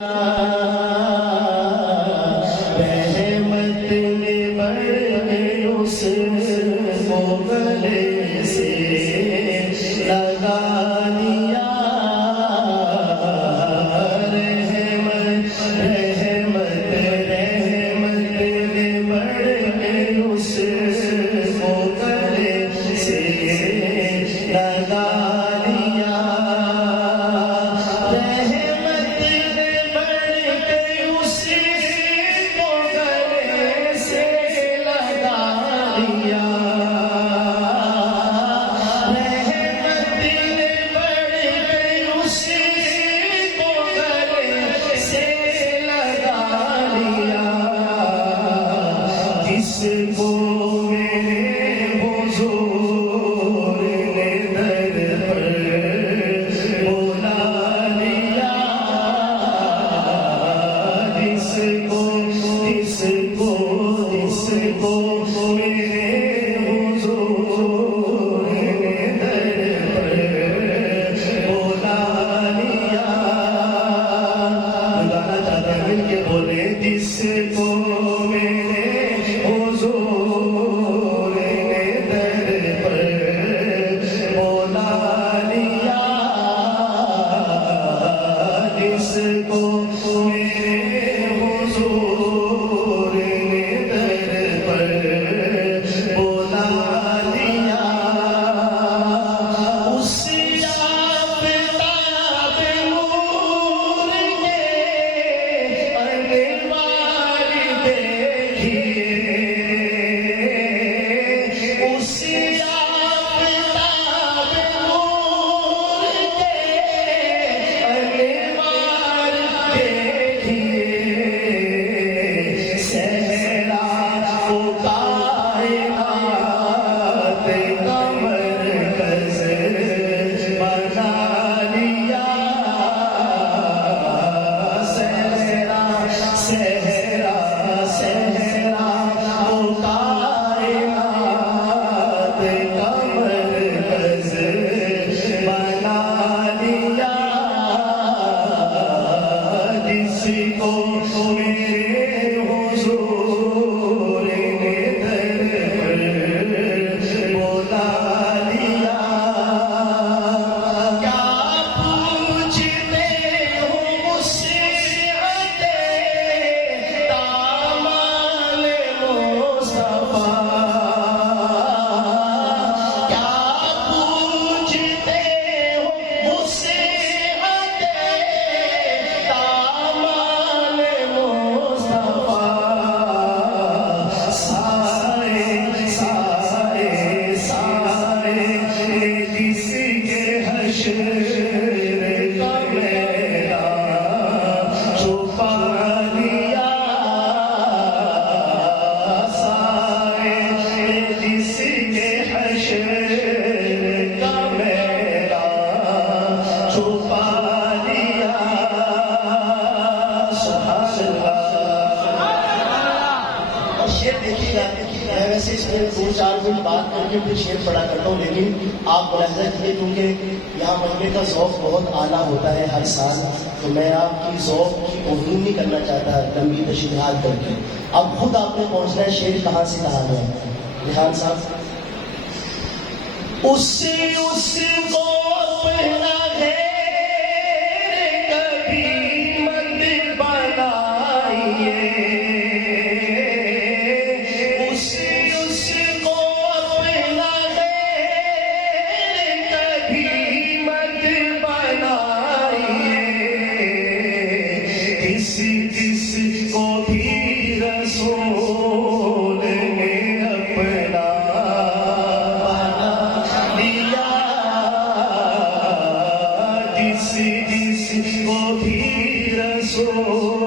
رحمت نے بڑھ اس مغل سے لگا دیا، رحمت نے بڑھ اس مغل سے لگا دیا، جس کو میرے حضور نے در پر بلا لیا، جس کو میرے حضور نے در پر بلا لیا، گانا چاہتا ہے مل کے بولے، جس کو میرے حضور نے در پر بلا لیا، جس کو میرے حضور نے در پر بلا لیا، اس آفتاب نور کے انوار دیکھیے، اس آفتاب نور کے انوار دیکھیے، صحرا و کائنات کا مرکز بنا لیا، صحرا و کائنات کا مرکز بنا لیا، جس کو میرے حضور نے در پر بلا لیا، کیا پوچھتے ہو مجھ سے دامال مصطفیٰ، کیا پوچھتے ہو مجھ سے دامال مصطفیٰ، سائے جس کے حشر کا میدان چھپا لیا، سائے جس کے حشر کا میدان چھپا لیا، سبحان اللہ۔ اور شعر دیکھیے گا، میں ویسے اس میں دو چار منٹ بات کر کے پھر شعر پڑھا کرتا ہوں، لیکن آپ ملاحظہ کیجیے کیونکہ یہاں مجمع کا ذوق بہت اعلیٰ ہوتا ہے ہر سال، تو میں آپ کی ذوق کی توہین نہیں کرنا چاہتا لمبی تشریحات کر کے۔ اب خود آپ نے پہنچنا ہے شعر کہاں سے کہاں ہے، ریحان صاحب۔ اس کو اپنا غیر کبھی مت بنائیے، اس کو اپنا غیر کبھی مت بنائیے، جس کو بھی رسول نے اپنا بنا لیا، جس کو بھی رسول